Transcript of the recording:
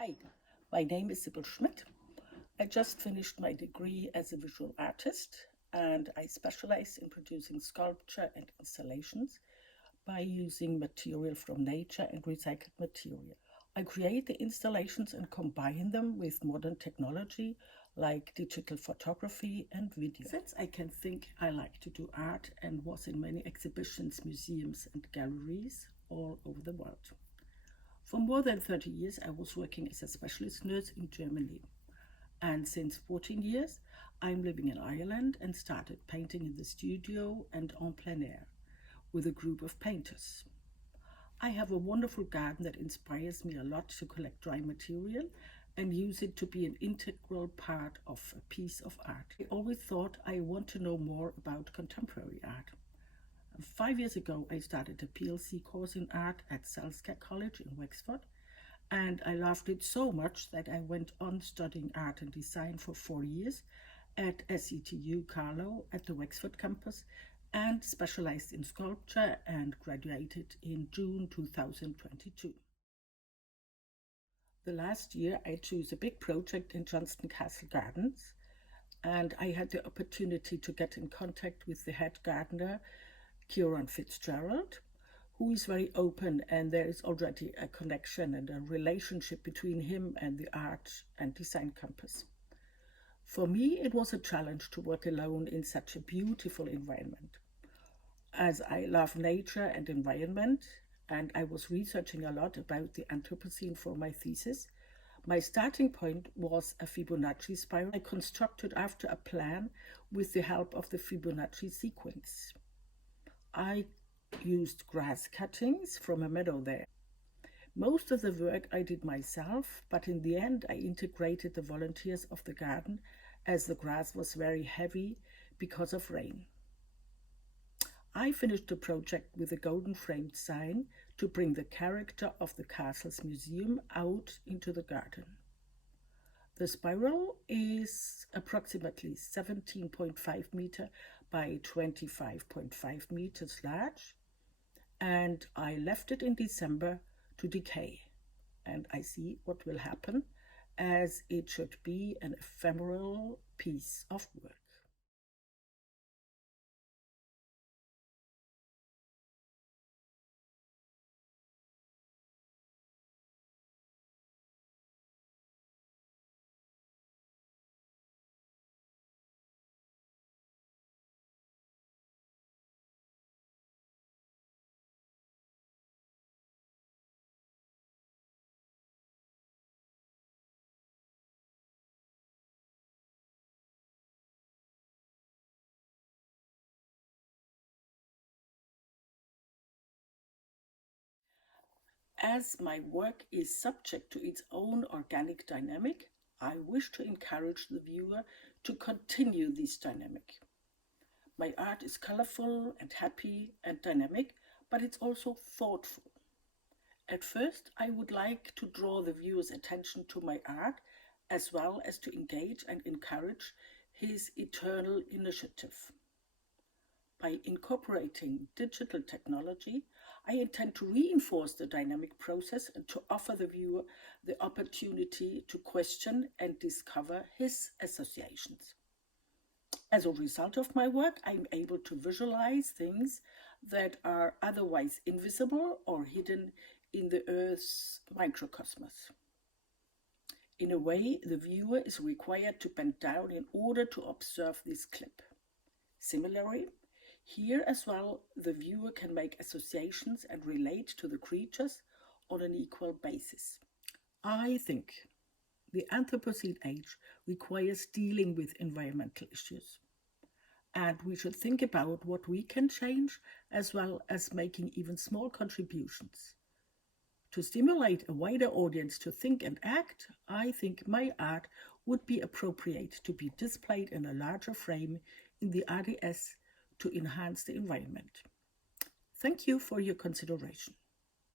Hi, my name is Sibylle Schmidt. I just finished my degree as a visual artist, and I specialize in producing sculpture and installations by using material from nature and recycled material. I create the installations and combine them with modern technology like digital photography and video. Since I can think, I like to do art and was in many exhibitions, museums and galleries all over the world. For more than 30 years, I was working as a specialist nurse in Germany. And since 14 years, I'm living in Ireland and started painting in the studio and en plein air with a group of painters. I have a wonderful garden that inspires me a lot to collect dry material and use it to be an integral part of a piece of art. I always thought I want to know more about contemporary art. 5 years ago, I started a PLC course in art at Selsker College in Wexford, and I loved it so much that I went on studying art and design for 4 years at SETU Carlow at the Wexford campus and specialized in sculpture and graduated in June 2022. The last year, I chose a big project in Johnston Castle Gardens, and I had the opportunity to get in contact with the head gardener, Kieran Fitzgerald, who is very open, and there is already a connection and a relationship between him and the art and design campus. For me, it was a challenge to work alone in such a beautiful environment. As I love nature and environment, and I was researching a lot about the Anthropocene for my thesis, my starting point was a Fibonacci spiral I constructed after a plan with the help of the Fibonacci sequence. I used grass cuttings from a meadow there. Most of the work I did myself, but in the end I integrated the volunteers of the garden as the grass was very heavy because of rain. I finished the project with a golden framed sign to bring the character of the castle's museum out into the garden. The spiral is approximately 17.5 meters by 25.5 meters large, and I left it in December to decay, and I see what will happen, as it should be an ephemeral piece of work. As my work is subject to its own organic dynamic, I wish to encourage the viewer to continue this dynamic. My art is colorful and happy and dynamic, but it's also thoughtful. At first, I would like to draw the viewer's attention to my art, as well as to engage and encourage his eternal initiative. By incorporating digital technology, I intend to reinforce the dynamic process and to offer the viewer the opportunity to question and discover his associations. As a result of my work, I'm able to visualize things that are otherwise invisible or hidden in the Earth's microcosmos. In a way, the viewer is required to bend down in order to observe this clip. Similarly, here as well, the viewer can make associations and relate to the creatures on an equal basis. I think the Anthropocene age requires dealing with environmental issues. And we should think about what we can change, as well as making even small contributions. To stimulate a wider audience to think and act, I think my art would be appropriate to be displayed in a larger frame in the RDS to enhance the environment. Thank you for your consideration.